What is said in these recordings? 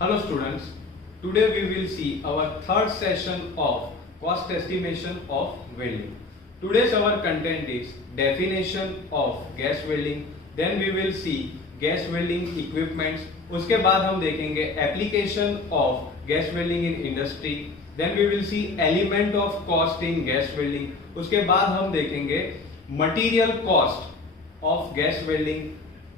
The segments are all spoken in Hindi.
Hello students, today we will see our third session of cost estimation of welding. Today's our content is definition of gas welding, then we will see gas welding equipments, उसके बाद हम देखेंगे application of gas welding in industry, then we will see element of cost in gas welding, उसके बाद हम देखेंगे material cost of gas welding,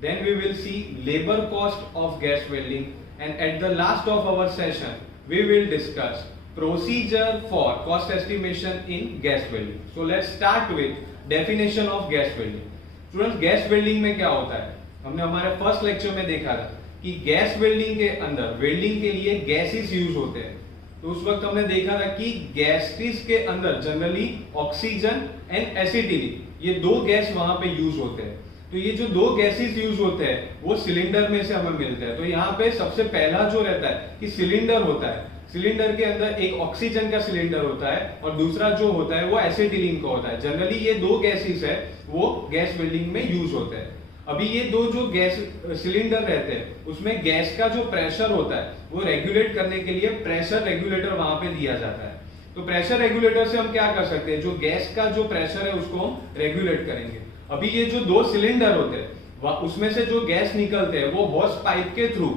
then we will see labor cost of gas welding, and at the last of our session we will discuss procedure for cost estimation in gas welding. So let's start with definition of gas welding. Students, gas welding में क्या होता है? हमने हमारे फर्स्ट लेक्चर में देखा था कि गैस वेल्डिंग के अंदर वेल्डिंग के लिए गैसेस यूज होते हैं. तो उस वक्त हमने देखा था कि गैसेस के अंदर जनरली ऑक्सीजन एंड एसिटिलीन, ये दो गैस वहां पे यूज होते हैं. तो ये जो दो गैसेस यूज होते हैं वो सिलेंडर में से हमें मिलते हैं. तो यहाँ पे सबसे पहला जो रहता है कि सिलेंडर होता है, सिलेंडर के अंदर एक ऑक्सीजन का सिलेंडर होता है और दूसरा जो होता है वो एसिटिलीन का होता है. जनरली ये दो गैसेस है वो गैस वेल्डिंग में यूज होते हैं. अभी ये दो जो गैस सिलेंडर रहते हैं उसमें गैस का जो प्रेशर होता है वो रेगुलेट करने के लिए प्रेशर रेगुलेटर वहां पे दिया जाता है. तो प्रेशर रेगुलेटर से हम क्या कर सकते हैं, जो गैस का जो प्रेशर है उसको हम रेगुलेट करेंगे. अभी ये जो दो सिलेंडर होते हैं उसमें से जो गैस निकलते हैं वो हॉस पाइप के थ्रू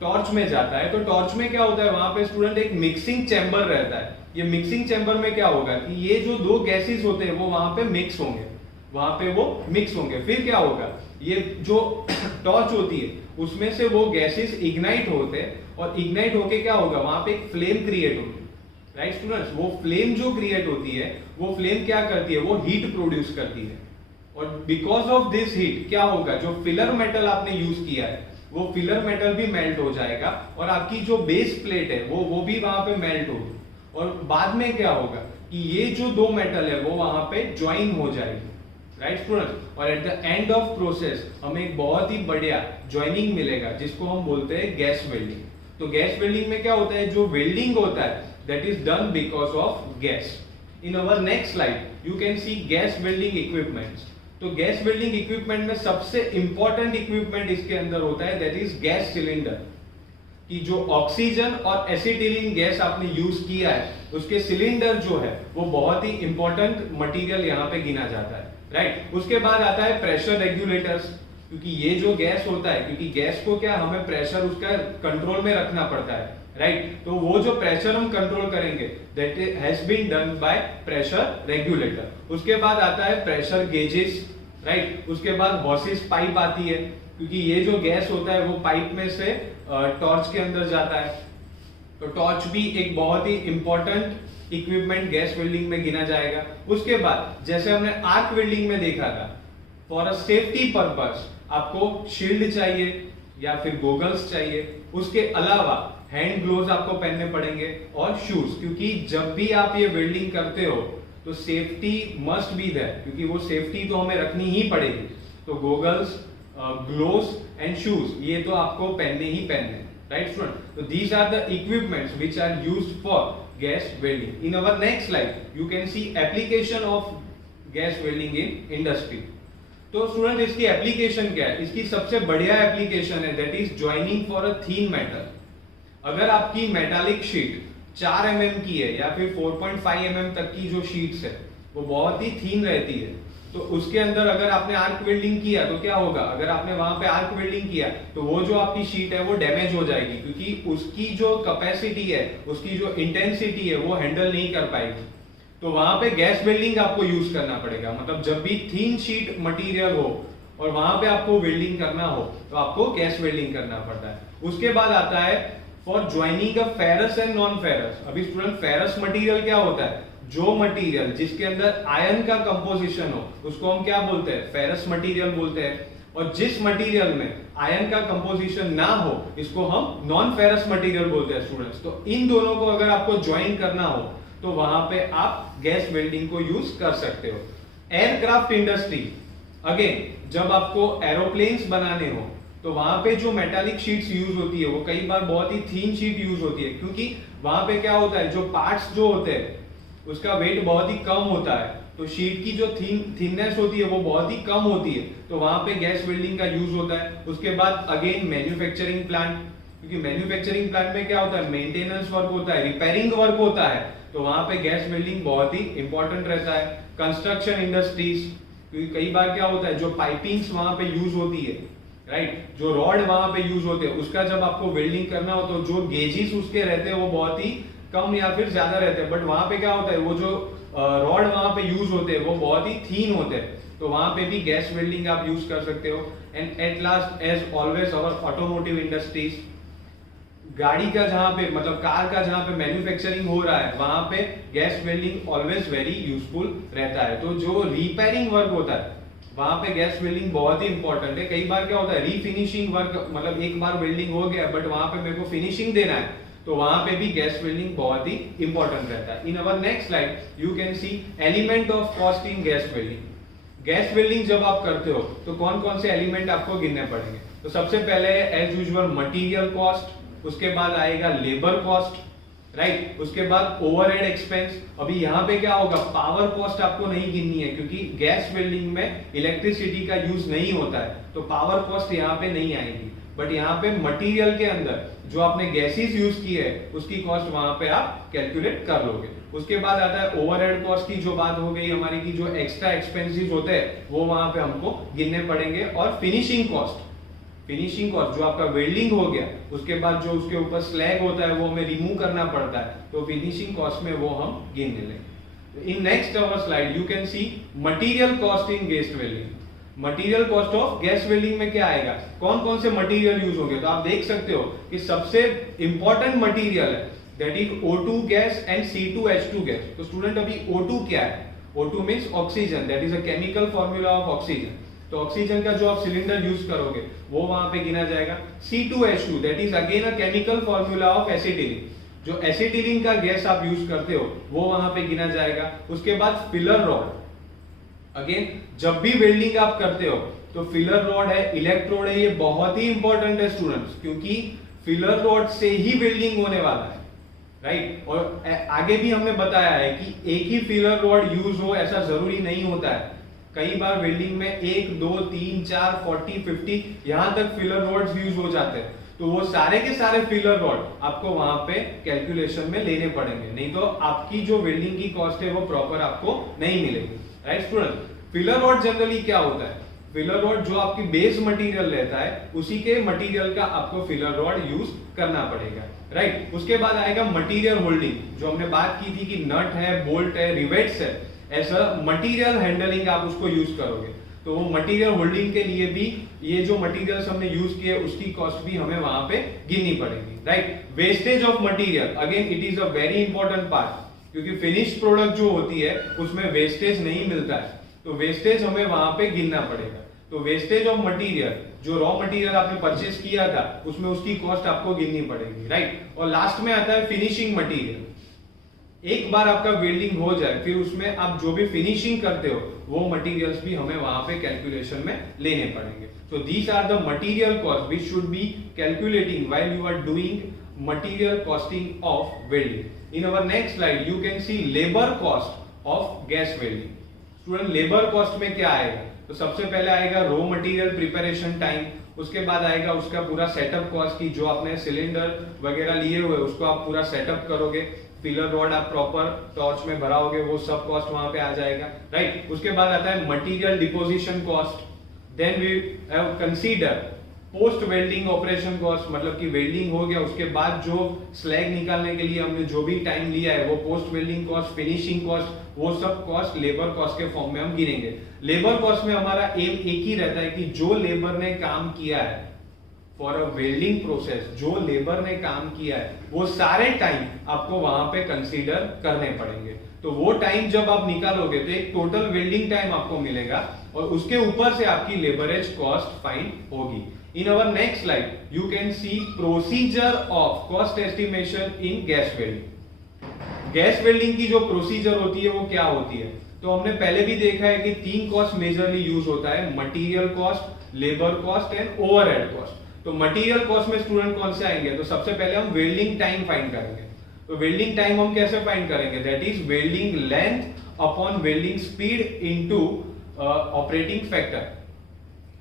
टॉर्च में जाता है. तो टॉर्च में क्या होता है, वहां पे स्टूडेंट एक मिक्सिंग चैम्बर रहता है. ये मिक्सिंग चैम्बर में क्या होगा कि ये जो दो गैसेस होते हैं वो वहां पे मिक्स होंगे, वहां पे वो मिक्स होंगे. फिर क्या होगा, ये जो टॉर्च होती है उसमें से वो गैसेस इग्नाइट होते हैं और इग्नाइट होके क्या होगा, वहां पे एक फ्लेम क्रिएट होगी. राइट स्टूडेंट्स, वो फ्लेम जो क्रिएट होती है वो फ्लेम क्या करती है, वो हीट प्रोड्यूस करती है. और बिकॉज ऑफ दिस हीट क्या होगा, जो फिलर मेटल आपने यूज किया है वो फिलर मेटल भी मेल्ट हो जाएगा और आपकी जो बेस प्लेट है वो भी वहां पे मेल्ट होगी. और बाद में क्या होगा कि ये जो दो मेटल है वो वहां पे ज्वाइन हो जाएगी. राइट स्टूडेंट्स, और at the end of process हमें एक बहुत ही बढ़िया ज्वाइनिंग मिलेगा जिसको हम बोलते हैं गैस वेल्डिंग. तो गैस वेल्डिंग में क्या होता है, जो वेल्डिंग होता है that is done because of gas. In our next slide you can C gas welding equipments. तो गैस वेल्डिंग इक्विपमेंट में सबसे इंपॉर्टेंट इक्विपमेंट इसके अंदर होता है दैट इज गैस सिलेंडर. कि जो ऑक्सीजन और एसिटिलीन गैस आपने यूज किया है उसके सिलेंडर जो है वो बहुत ही इंपॉर्टेंट मटेरियल यहाँ पे गिना जाता है. राइट, उसके बाद आता है प्रेशर रेगुलेटर्स. क्योंकि ये जो गैस होता है, क्योंकि गैस को क्या हमें प्रेशर उसका कंट्रोल में रखना पड़ता है. राइट, तो वो जो प्रेशर हम कंट्रोल करेंगे that has been done by pressure regulator. उसके बाद आता है प्रेशर गेजेस. राइट, उसके बाद हॉसेस पाइप आती है, क्योंकि ये जो गैस होता है वो पाइप में से टॉर्च के अंदर जाता है. तो टॉर्च भी एक बहुत ही इंपॉर्टेंट इक्विपमेंट गैस वेल्डिंग में गिना जाएगा. उसके बाद जैसे हमने आर्क वेल्डिंग में देखा था, फॉर अ सेफ्टी पर्पस आपको शील्ड चाहिए या फिर गोगल्स चाहिए. उसके अलावा हैंड ग्लोव्स आपको पहनने पड़ेंगे और शूज, क्योंकि जब भी आप ये वेल्डिंग करते हो तो सेफ्टी मस्ट बी देयर, क्योंकि वो सेफ्टी तो हमें रखनी ही पड़ेगी. तो गोगल्स, ग्लोव्स एंड शूज ये तो आपको पहनने ही पहनने. राइट स्टूडेंट, तो these are the equipments which are used for gas welding. In our next slide you can see application of gas welding in industry. तो स्टूडेंट इसकी एप्लीकेशन क्या है, इसकी सबसे बढ़िया एप्लीकेशन है that is joining for a thin metal. अगर आपकी मेटालिक शीट 4 mm की है या फिर 4.5 mm तक की जो शीट्स है वो बहुत ही थीन रहती है, तो उसके अंदर अगर आपने आर्क वेल्डिंग किया तो क्या होगा, अगर आपने वहां पे आर्क वेल्डिंग किया तो वो जो आपकी शीट है वो डैमेज हो जाएगी, क्योंकि उसकी जो कैपेसिटी है, उसकी जो इंटेंसिटी है वो हैंडल नहीं कर पाएगी. तो वहां पे गैस वेल्डिंग आपको यूज करना पड़ेगा. मतलब जब भी थीन शीट मटेरियल हो और वहां पे आपको वेल्डिंग करना हो तो आपको गैस वेल्डिंग करना पड़ता है. उसके बाद आता है for joining a ferrous and non ferrous. अभी स्टूडेंट फेरस मटेरियल क्या होता है, जो मटेरियल जिसके अंदर आयन का कंपोजिशन हो उसको हम क्या बोलते हैं, फेरस मटेरियल बोलते हैं. और जिस मटेरियल में आयन का कंपोजिशन ना हो इसको हम नॉन फेरस मटेरियल बोलते हैं स्टूडेंट्स. तो इन दोनों को अगर आपको ज्वाइन करना हो तो वहां पे आप गैस वेल्डिंग को यूज कर सकते हो. एयरक्राफ्ट इंडस्ट्री, अगेन जब आपको एरोप्लेन्स बनाने हो तो वहां पे जो मेटालिक शीट्स यूज होती है वो कई बार बहुत ही थीन शीट यूज होती है, क्योंकि वहां पे क्या होता है, जो पार्ट्स जो होते हैं उसका वेट बहुत ही कम होता है. तो शीट की जो थिननेस होती है वो बहुत ही कम होती है, तो वहां पे गैस वेल्डिंग का यूज होता है. उसके बाद अगेन मैन्युफैक्चरिंग प्लांट, क्योंकि मैन्युफैक्चरिंग प्लांट में क्या होता है, मेंटेनेंस वर्क होता है, रिपेयरिंग वर्क होता है, तो वहां पे गैस वेल्डिंग बहुत ही इंपॉर्टेंट रहता है। कंस्ट्रक्शन इंडस्ट्रीज, क्योंकि कई बार क्या होता है जो पाइपिंग्स वहां पे यूज होती है, राइट, जो रॉड वहां पे यूज होते हैं, उसका जब आपको वेल्डिंग करना हो तो जो गेजेस उसके रहते हैं वो बहुत ही कम या फिर ज्यादा रहते हैं, बट वहां पे क्या होता है वो जो रॉड वहां पे यूज होते हैं वो बहुत ही थीन होते हैं, तो वहां पे भी गैस वेल्डिंग आप यूज कर सकते हो। And at last as always our automotive industries, गाड़ी का जहां पे मतलब कार का जहां पे मैन्युफैक्चरिंग हो रहा है वहां पे gas welding always very useful रहता है। तो जो रिपेयरिंग वर्क होता है वहां पे गैस वेल्डिंग बहुत ही इंपॉर्टेंट है। कई बार क्या होता है रीफिनिशिंग वर्क, मतलब एक बार वेल्डिंग हो गया बट वहां पे मेरे को फिनिशिंग देना है, तो वहां पे भी गैस वेल्डिंग बहुत ही इंपॉर्टेंट रहता है। In our next slide you can see element of cost in gas welding. Gas welding जब आप करते हो तो कौन कौन से एलिमेंट आपको गिनने पड़ेंगे, तो सबसे पहले एज यूजुअल मटेरियल कॉस्ट, उसके बाद आएगा लेबर कॉस्ट, राइट, उसके बाद ओवरहेड एक्सपेंस। अभी यहाँ पे क्या होगा, पावर कॉस्ट आपको नहीं गिननी है क्योंकि गैस वेल्डिंग में इलेक्ट्रिसिटी का यूज नहीं होता है, तो पावर कॉस्ट यहाँ पे नहीं आएगी, बट यहाँ पे मटेरियल के अंदर जो आपने गैसेस यूज की है उसकी कॉस्ट वहां पे आप कैलकुलेट कर लोगे। उसके बाद आता है ओवरहेड कॉस्ट की जो बात हो गई हमारी की जो एक्स्ट्रा एक्सपेंसेस होते हैं वो वहां पे हमको गिनने पड़ेंगे। और फिनिशिंग कॉस्ट, फिनिशिंग कॉस्ट जो आपका वेल्डिंग हो गया उसके बाद जो उसके ऊपर स्लैग होता है वो हमें रिमूव करना पड़ता है, तो फिनिशिंग कॉस्ट में वो हम गिन लेंगे। In next our slide you can C material cost in gas welding. Material cost of gas welding में क्या आएगा, कौन कौन से मटेरियल यूज होंगे, तो आप देख सकते हो कि सबसे इंपॉर्टेंट मटेरियल है that is O2 gas and C2H2 gas. तो स्टूडेंट अभी O2 क्या है, O2 means oxygen, that is a chemical formula of oxygen, तो ऑक्सीजन का जो आप सिलेंडर यूज करोगे वो वहां पे गिना जाएगा। C2H2 that is again a chemical formula of acetylene, जो एसिटिलीन का गैस आप यूज करते हो वो वहां पे गिना जाएगा। उसके बाद फिलर रॉड, अगेन जब भी वेल्डिंग आप करते हो तो फिलर रॉड है, इलेक्ट्रोड है, ये बहुत ही इंपॉर्टेंट है स्टूडेंट्स, क्योंकि फिलर रॉड से ही वेल्डिंग होने वाला है, राइट। और आगे भी हमने बताया है कि एक ही फिलर रॉड यूज हो ऐसा जरूरी नहीं होता है, कई बार वेल्डिंग में 1 2 3 4 40 50 यहां तक फिलर रॉड्स यूज हो जाते हैं, तो वो सारे के सारे फिलर रॉड आपको वहां पे कैलकुलेशन में लेने पड़ेंगे, नहीं तो आपकी जो वेल्डिंग की कॉस्ट है वो प्रॉपर आपको नहीं मिलेगी, right student. Filler rod generally क्या होता है, फिलर रॉड जो आपकी बेस मटेरियल रहता है उसी के मटेरियल का आपको फिलर रॉड यूज करना पड़ेगा, राइट। उसके बाद आएगा मटेरियल होल्डिंग, जो हमने बात की थी कि नट है, बोल्ट है, रिवेट्स है, ऐसा मटेरियल हैंडलिंग आप उसको यूज करोगे, तो वो मटेरियल होल्डिंग के लिए भी ये जो मटेरियल्स हमने यूज किए उसकी कॉस्ट भी हमें वहां पे गिननी पड़ेगी, right. Wastage of material, again it is a very important part, क्योंकि फिनिश्ड प्रोडक्ट जो होती है उसमें वेस्टेज नहीं मिलता है, तो वेस्टेज हमें वहां पे गिनना पड़ेगा। तो वेस्टेज ऑफ मटेरियल, जो रॉ मटेरियल आपने परचेज किया था उसमें उसकी कॉस्ट आपको गिननी पड़ेगी, राइट। और लास्ट में आता है फिनिशिंग मटेरियल, एक बार आपका वेल्डिंग हो जाए फिर उसमें आप जो भी फिनिशिंग करते हो वो मटेरियल्स भी हमें वहां पे कैलकुलेशन में लेने पड़ेंगे। So these are the material cost which should be calculating while you are doing material costing of welding. In our next slide you can see labour cost of gas welding. Student labour cost में क्या आएगा, तो सबसे पहले आएगा रॉ मटेरियल प्रिपरेशन टाइम, उसके बाद आएगा उसका पूरा सेटअप कॉस्ट की जो आपने सिलेंडर वगैरह लिए हुए उसको आप पूरा सेटअप करोगे, फिलर रॉड आप प्रॉपर टॉर्च में भराओगे, वो सब कॉस्ट वहां पे आ जाएगा, राइट। उसके बाद आता है material deposition cost, then we have consider post welding operation cost, मतलब कि वेल्डिंग हो गया उसके बाद जो स्लैग निकालने के लिए हमने जो भी टाइम लिया है वो post welding cost, finishing cost, वो सब कॉस्ट लेबर कॉस्ट के फॉर्म में हम गिनेंगे। लेबर कॉस्ट में हमारा एम एक ही रहता है कि जो लेबर ने काम किया है फॉर अ वेल्डिंग प्रोसेस, जो लेबर ने काम किया है वो सारे टाइम आपको वहां पे कंसीडर करने पड़ेंगे। तो वो टाइम जब आप निकालोगे तो एक टोटल वेल्डिंग टाइम आपको मिलेगा और उसके ऊपर से आपकी लेबरेज कॉस्ट फाइंड होगी। In our next slide you can see procedure of cost estimation in gas welding. Gas welding की जो प्रोसीजर होती है वो क्या होती है, तो हमने पहले भी देखा है कि 3 कॉस्ट मेजरली यूज होता है, material cost, labour cost and overhead cost. तो मटेरियल कॉस्ट में स्टूडेंट कौन से आएंगे, तो सबसे पहले हम वेल्डिंग टाइम फाइंड करेंगे। तो वेल्डिंग टाइम हम कैसे फाइंड करेंगे, that is welding length upon welding speed into operating factor.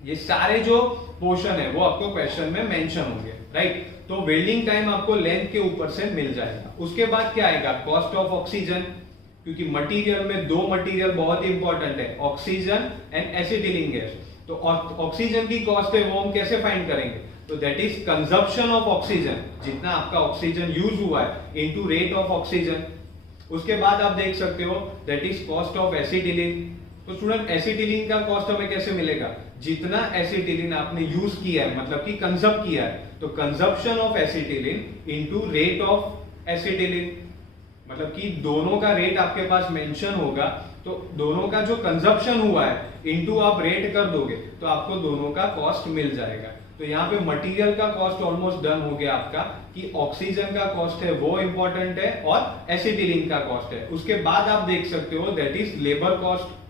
ये सारे जो पोर्शन है वो आपको क्वेश्चन में मेंशन होंगे, राइट। तो वेल्डिंग टाइम आपको लेंथ के ऊपर से मिल जाएगा। उसके बाद क्या आएगा, कॉस्ट ऑफ ऑक्सीजन, क्योंकि मटेरियल में दो मटेरियल बहुत इंपॉर्टेंट है, ऑक्सीजन एंड एसिटिलीन गैस। तो ऑक्सीजन की कॉस्ट है वो हम कैसे फाइंड करेंगे, तो that is consumption of oxygen, जितना आपका ऑक्सीजन यूज हुआ है इनटू रेट ऑफ ऑक्सीजन। उसके बाद आप देख सकते हो that is cost of acetylene. तो स्टूडेंट एसिटिलीन का कॉस्ट हमें कैसे मिलेगा, जितना एसिटिलीन आपने यूज किया है, मतलब कि कंजप्ट किया है, तो consumption of acetylene into rate of acetylene, मतलब कि दोनों का रेट आपके पास मेंशन होगा, तो दोनों का जो कंजप्शन हुआ है इनटू आप रेट कर दोगे तो आपको दोनों का कॉस्ट मिल जाएगा। तो यहाँ पे मटेरियल का कॉस्ट ऑलमोस्ट डन हो गया आपका, कि ऑक्सीजन का कॉस्ट है वो इंपॉर्टेंट है और एसिटिलीन का कॉस्ट है। उसके बाद आप देख सकते हो दैट इज लेबर कॉस्ट।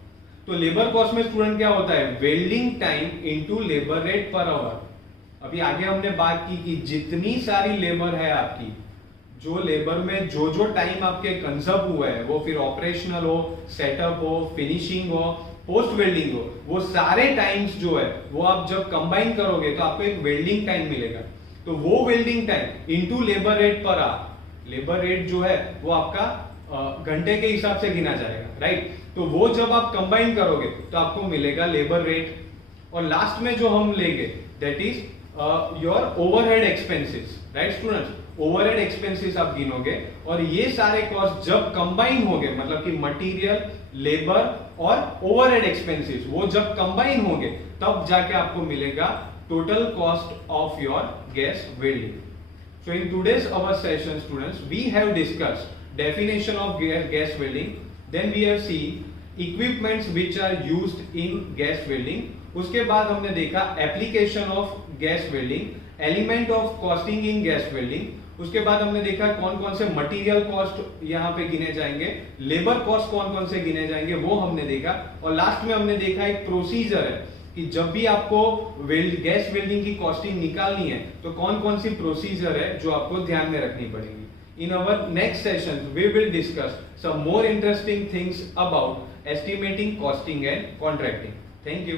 तो लेबर कॉस्ट में स्टूडेंट क्या होता है, welding time into labour rate per hour. अभी आगे हमने बात की कि जितनी सारी लेबर है आपकी, जो लेबर में जो जो टाइम आपके कंजप्ट हुआ है, वो फिर ऑपरेशनल हो, सेटअप हो, फिनिशिंग हो, पोस्ट वेल्डिंग हो, वो सारे टाइम्स जो है वो आप जब कंबाइन करोगे तो आपको एक वेल्डिंग टाइम मिलेगा। तो वो welding time into labour rate per hour, labour rate जो है वो आपका घंटे के हिसाब से गिना जाएगा, राइट। तो वो जब आप कंबाइन करोगे तो आपको मिलेगा लेबर रेट। और लास्ट में जो हम लेंगे that is your overhead expenses, right students. Overhead expenses आप गिनोगे और ये सारे कॉस्ट जब कंबाइन होंगे, मतलब कि मटेरियल, लेबर और ओवरहेड एक्सपेंसेस, वो जब कंबाइन होंगे तब जाके आपको मिलेगा total cost of your gas welding. So in today's our session students, we have discussed definition of gas welding, then we have seen equipments which are used in gas welding, उसके बाद हमने देखा application of gas welding, element of costing in gas welding, उसके बाद हमने देखा कौन कौन से मटेरियल कॉस्ट यहाँ पे गिने जाएंगे, लेबर कॉस्ट कौन कौन से गिने जाएंगे वो हमने देखा, और लास्ट में हमने देखा एक प्रोसीजर है कि जब भी आपको गैस वेल्डिंग की कॉस्टिंग निकालनी है तो कौन कौन सी प्रोसीजर है जो आपको ध्यान में रखनी पड़ेगी। In our next session we will discuss some more interesting things about estimating, costing and contracting. Thank you.